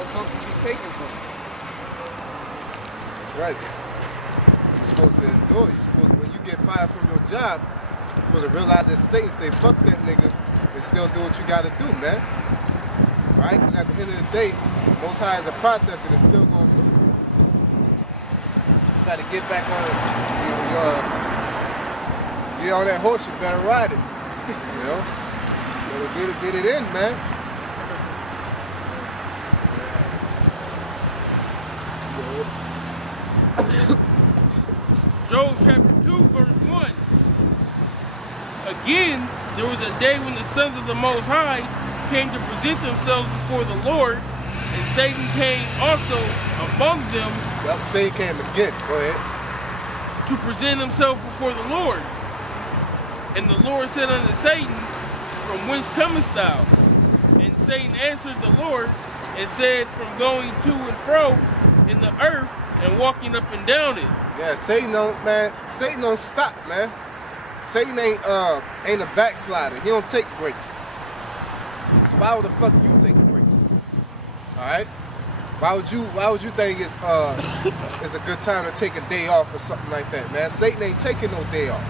or something be taken from you. That's right. You're supposed to endure. You're supposed, when you get fired from your job, you're supposed to realize that Satan say, fuck that nigga, and still do what you gotta do, man. Right? Because at the end of the day, Most High is a process and it's still gonna move. You gotta get back on it. You're on that horse, you better ride it. You know? You better get it in, man. Job chapter 2, verse 1. Again, there was a day when the sons of the Most High came to present themselves before the Lord, and Satan came also among them. Yep, Satan came again. Go ahead. To present himself before the Lord. And the Lord said unto Satan, From whence comest thou? And Satan answered the Lord and said, From going to and fro in the earth and walking up and down it. Yeah, Satan don't stop, man. Satan ain't a backslider. He don't take breaks. So why would the fuck you take breaks? Alright? Why would you think it's a good time to take a day off or something like that, man? Satan ain't taking no day off.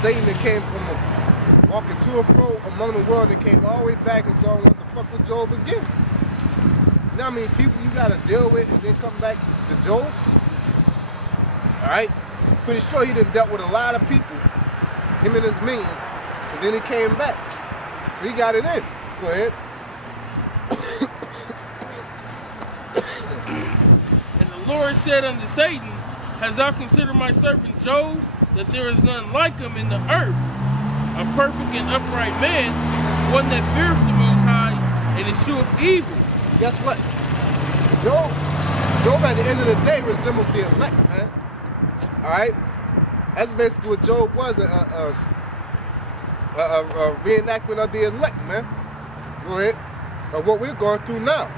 Satan that came from walking to and fro among the world and came all the way back and saw what the fuck with Job again. You know how many people you gotta deal with and then come back to Job? Alright? Pretty sure he done dealt with a lot of people, him and his minions, and then he came back. So he got it in. Go ahead. And the Lord said unto Satan, Hast thou considered my servant Job, that there is none like him in the earth, a perfect and upright man, one that feareth the Most High, and escheweth evil? Guess what? Job at the end of the day resembles the elect, man. Alright? That's basically what Job was, a reenactment of the elect, man. Go ahead. Of what we're going through now.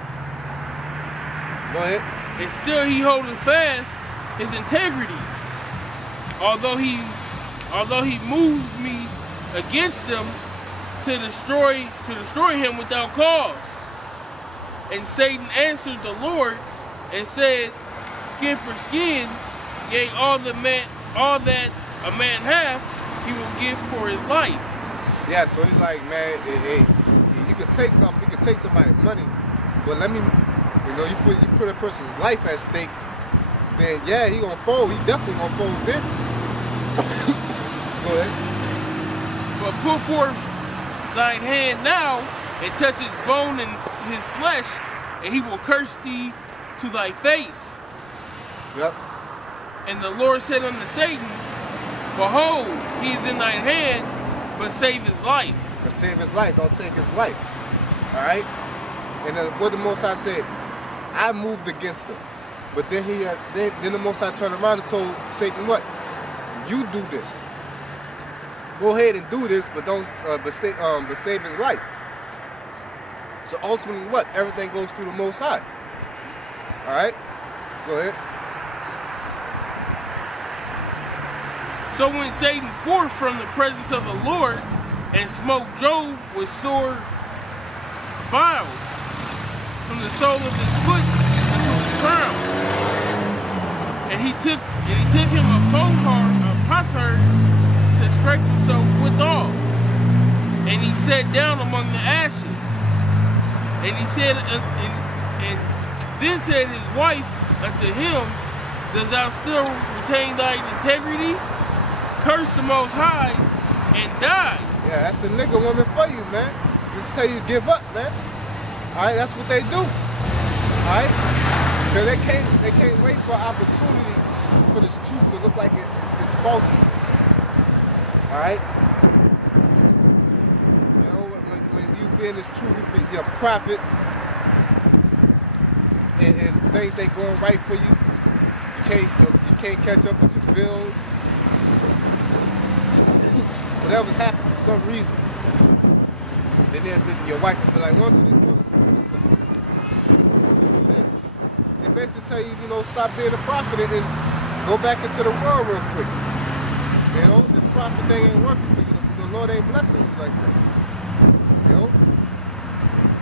Go ahead. And still he holdeth fast his integrity, although he moves me against them to destroy him without cause. And Satan answered the Lord and said, Skin for skin, yea, all that a man hath, he will give for his life. Yeah, so he's like, man, hey, you can take something, you can take somebody's money, but let me, you put a person's life at stake, then yeah, he gonna fold. He definitely gonna fold then. Go ahead. But put forth thine hand now and touch his bone and his flesh, and he will curse thee to thy face. Yep. And the Lord said unto Satan, Behold, he is in thine hand, but save his life. But save his life, don't take his life. Alright? And then what the Most High said, I moved against him. But then then the Most High turned around and told Satan what? You do this. Go ahead and do this, but save his life. So ultimately what? Everything goes through the Most High. Alright? Go ahead. So went Satan forth from the presence of the Lord and smote Job with sore vials from the sole of his foot unto his crown. And he took him a potsherd to scrape himself withal. And he sat down among the ashes. And he said, and then said his wife unto him, Dost thou still retain thy integrity? Curse the Most High and die. Yeah, that's a nigga woman for you, man. Just tell you give up, man. Alright, that's what they do. Alright? Because they can't wait for an opportunity for this truth to look like it's faulty. Alright? You know, when you be in this truth, you're a prophet, and things ain't going right for you. You can't catch up with your bills. Whatever's happening for some reason. Then your wife will be like, why don't you just go to school or something? Why don't you do this? They basically tell you, stop being a prophet and go back into the world real quick. This prophet thing ain't working for you. The Lord ain't blessing you like that.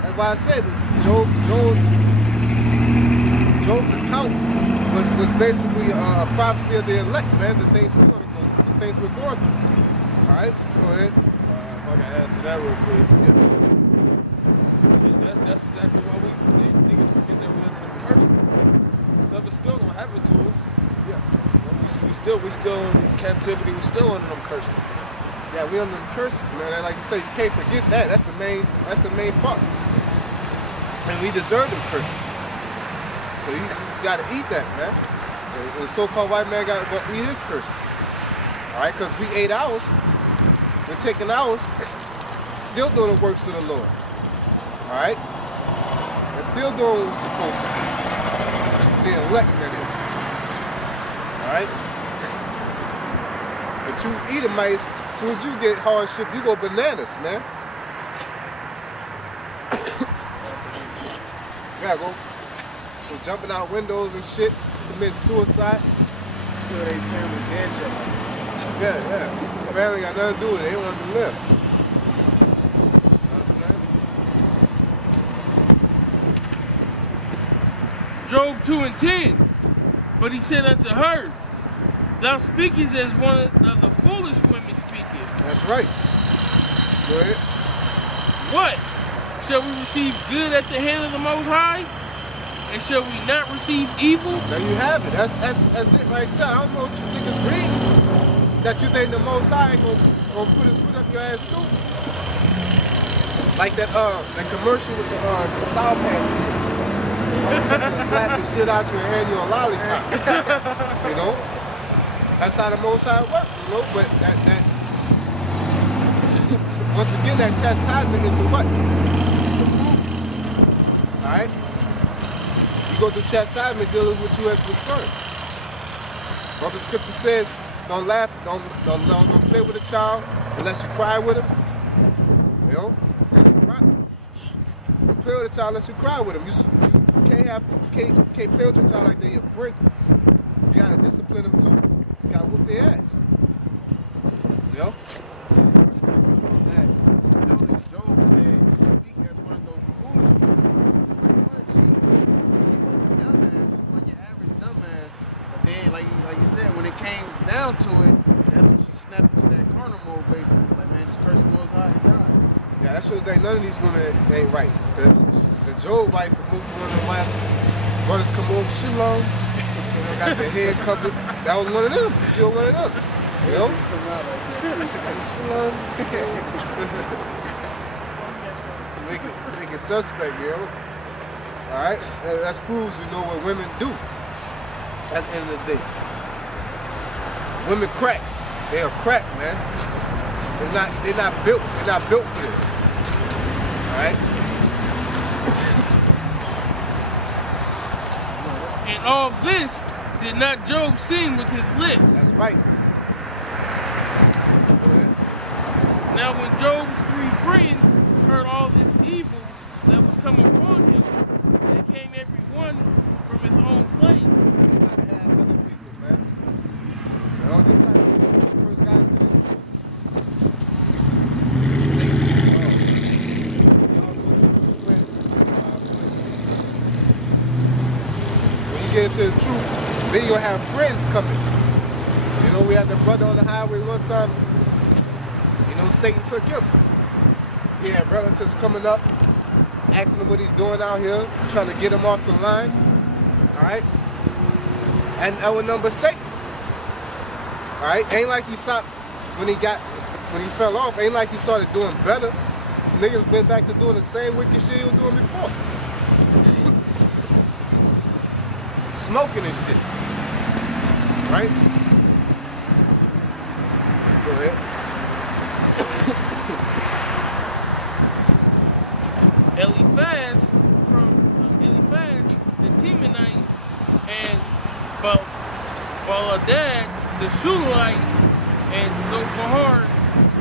That's why I said Job's account was basically a prophecy of the elect, man. The things we're going through. All right, go ahead. If I can add to that real quick. Yeah. That's exactly why niggas forget that we're under them curses. Stuff is still gonna happen to us. Yeah. We still in captivity. We still under them curses. Yeah, we under the curses, man. And like you say, you can't forget that. That's the main part. And we deserve them curses. So you gotta eat that, man. The so-called white man gotta eat his curses. All right, because we ate ours. We're taking ours, still doing the works of the Lord. All right? And still doing what we're supposed to do. The elect, that is. All right? But you Edomites, as soon as you get hardship, you go bananas, man. Yeah, go jumping out windows and shit, commit suicide. Kill their family grandchildren. Yeah. Family got nothing to do with it. They want to live. Job 2:10. But he said unto her, thou speakest as one of the foolish women speaketh. That's right. Go ahead. What? Shall we receive good at the hand of the Most High? And shall we not receive evil? There you have it. That's it right there. I don't know what you think is real. That you think the Most High ain't gonna put his foot up your ass soon. Like that commercial with the Sour Patch Kid. Gonna slap the shit out you and hand you a lollipop. You know? That's how the Most High works, you know? But that once again, that chastisement is to what? Alright? You go through chastisement dealing with you as with sons. What the scripture says, don't laugh, don't play with a child unless you cry with him. You know? Don't play with a child unless you cry with him. You can't play with your child like they're your friend. You gotta discipline them too. You gotta whoop their ass. You know? Notice Job said, speak as one of those foolish women. Pretty much, she wasn't a dumbass. She wasn't your average dumbass. But then, like you said, when it came down to it, that's when she snapped into that carnal mode, basically. Like, man, just curse the Most High and die. Yeah, that shows that none of these women ain't right. Because the Job wife, most one of the wives, brothers come over, shalom. Got their head covered. That was one of them. She was one of them. You know? Shalom. Make it suspect, you know? Alright? That proves you know what women do at the end of the day. Women cracks. They are crack, man. They're not built for this. Alright? And all this did not Job sin with his lips. That's right. Now when Job's 3 friends heard all this evil that was come upon him, they came every one from his own place. You gotta have other people, man. You know, just like when we first got into this truth. When you get into this truth, then you're gonna have friends coming. You know, we had the brother on the highway one time. You know, Satan took him. He had relatives coming up, asking him what he's doing out here, trying to get him off the line. Alright? And that was number Satan. Alright? Ain't like he stopped when he fell off. Ain't like he started doing better. Niggas been back to doing the same wicked shit he was doing before. Smoking and shit. Right? Go ahead. Eliphaz the Temanite, and Baladad the Shulamite, and Zophar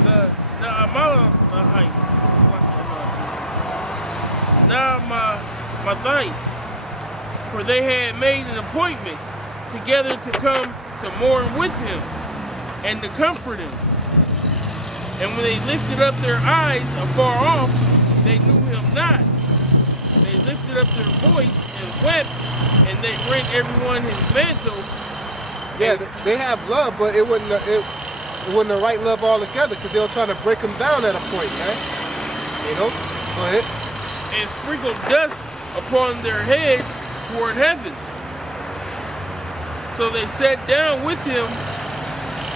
the Amalekite, Naamathite, for they had made an appointment together to come to mourn with him and to comfort him. And when they lifted up their eyes afar off, they knew him not. lifted up their voice and wept, and they rent everyone his mantle. Yeah, they have love, but it wasn't the right love altogether, because they were trying to break him down at a point, man. You know? Go ahead. And sprinkled dust upon their heads toward heaven. So they sat down with him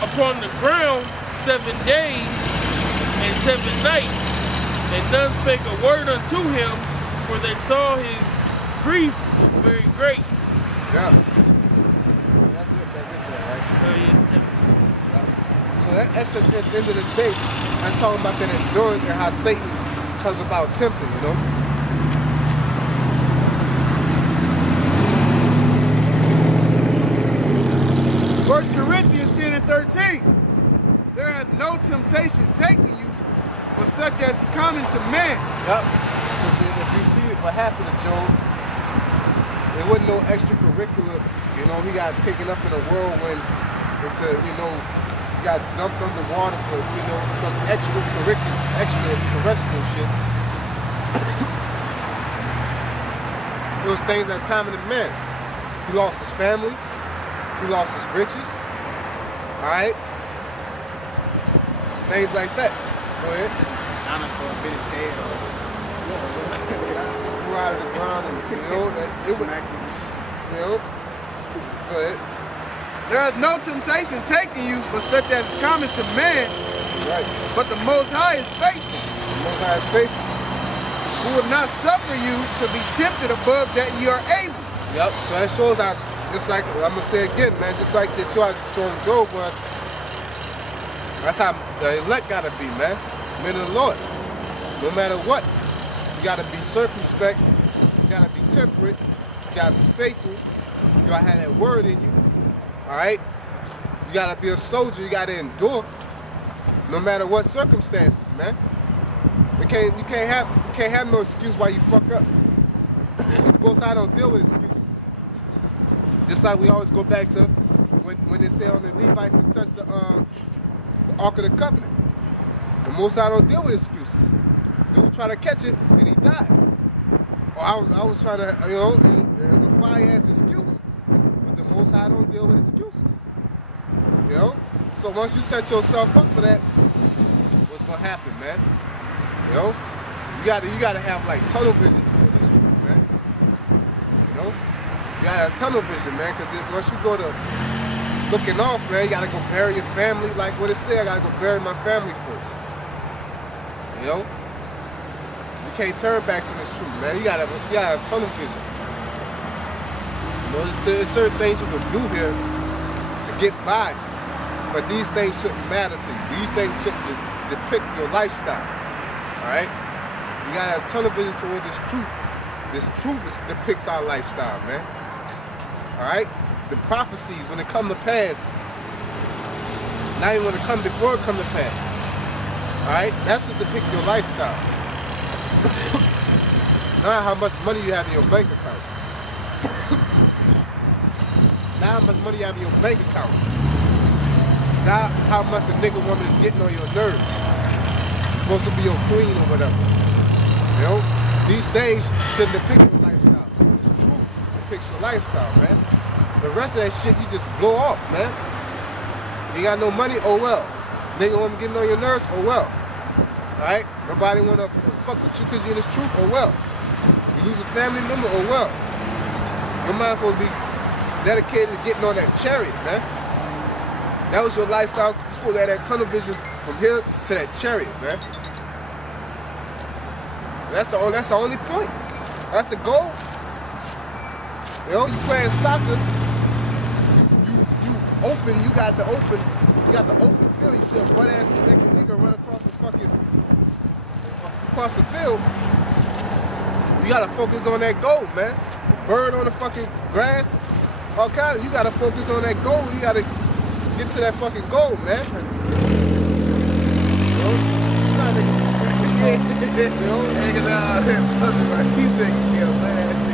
upon the ground 7 days and 7 nights, and none spake a word unto him, for they saw his grief was very great. Yeah. That's it there, right? So that's at the end of the day, that's talking about that endurance and how Satan comes about tempting, you know? First Corinthians 10 and 13. There hath no temptation taken you, but such as is common to man. Yep. Because if you see what happened to Job, there wasn't no extracurricular, you know, he got taken up in a whirlwind into, you know, he got dumped underwater for, you know, some extraterrestrial shit. It was things that's common to men. He lost his family, he lost his riches, alright? Things like that. Go ahead. Dinosaur bit his head off. Grew out of the ground and, you know, you know, go ahead. There is no temptation taking you, but such as is common to man. Right. But the Most High is faithful, The Most High is faithful. who will not suffer you to be tempted above that you are able. Yep. So that shows how, just like, I'm going to say again, man, just like they show how strong Job was, that's how the elect got to be, man. Men of the Lord. No matter what. You got to be circumspect. You got to be temperate. You got to be faithful. You got to have that word in you. All right? You got to be a soldier. You got to endure. No matter what circumstances, man. You can't have no excuse why you fuck up. Most High don't deal with excuses. Just like we always go back to when they say on the Levites can touch the Ark of the Covenant. The Most High don't deal with excuses. Dude tried to catch it and he died. Or I was trying to, you know, there's a fire ass excuse. But the Most High don't deal with excuses. You know? So once you set yourself up for that, what's gonna happen, man? You know? You gotta have like tunnel vision toward this truth, man. You know? You gotta have tunnel vision, man, because once you go to looking off, man, you gotta go bury your family. Like what it said, I gotta go bury my family first. You know? You can't turn back from this truth, man. You gotta have tunnel vision. You know, there's certain things you can do here to get by, but these things shouldn't matter to you. These things shouldn't depict your lifestyle. Alright? You gotta have tunnel vision toward this truth. This truth depicts our lifestyle, man. Alright? The prophecies, when it come to pass, not even when it come before it come to pass. Alright? That's what depicts your lifestyle. Not how much money you have in your bank account. Not how much money you have in your bank account. Not how much a nigga woman is getting on your nerves. It's supposed to be your queen or whatever. You know? These things should depict your lifestyle. It's true. Depicts your lifestyle, man. The rest of that shit you just blow off, man. You got no money, oh well. Nigga woman getting on your nerves, oh well. Alright? Nobody wanna fuck with you because you're in this truth, oh well. You lose a family member, oh well. Your mind's supposed to be dedicated to getting on that chariot, man. That was your lifestyle. You're supposed to have that tunnel vision from here to that chariot, man. That's the only point. That's the goal. You know, you playing soccer, you open, you got the open field, you see a butt ass nigga run across the field. You gotta focus on that goal, man. Bird on the fucking grass, all kind of, you gotta focus on that goal. You gotta get to that fucking goal, man. He said you see a butt ass nigga.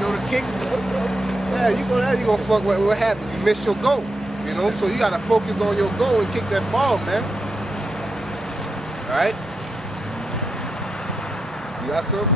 Go to kick. Yeah, you go there, you gonna fuck what happened. You missed your goal. You know, so you gotta focus on your goal and kick that ball, man. Alright? You got some?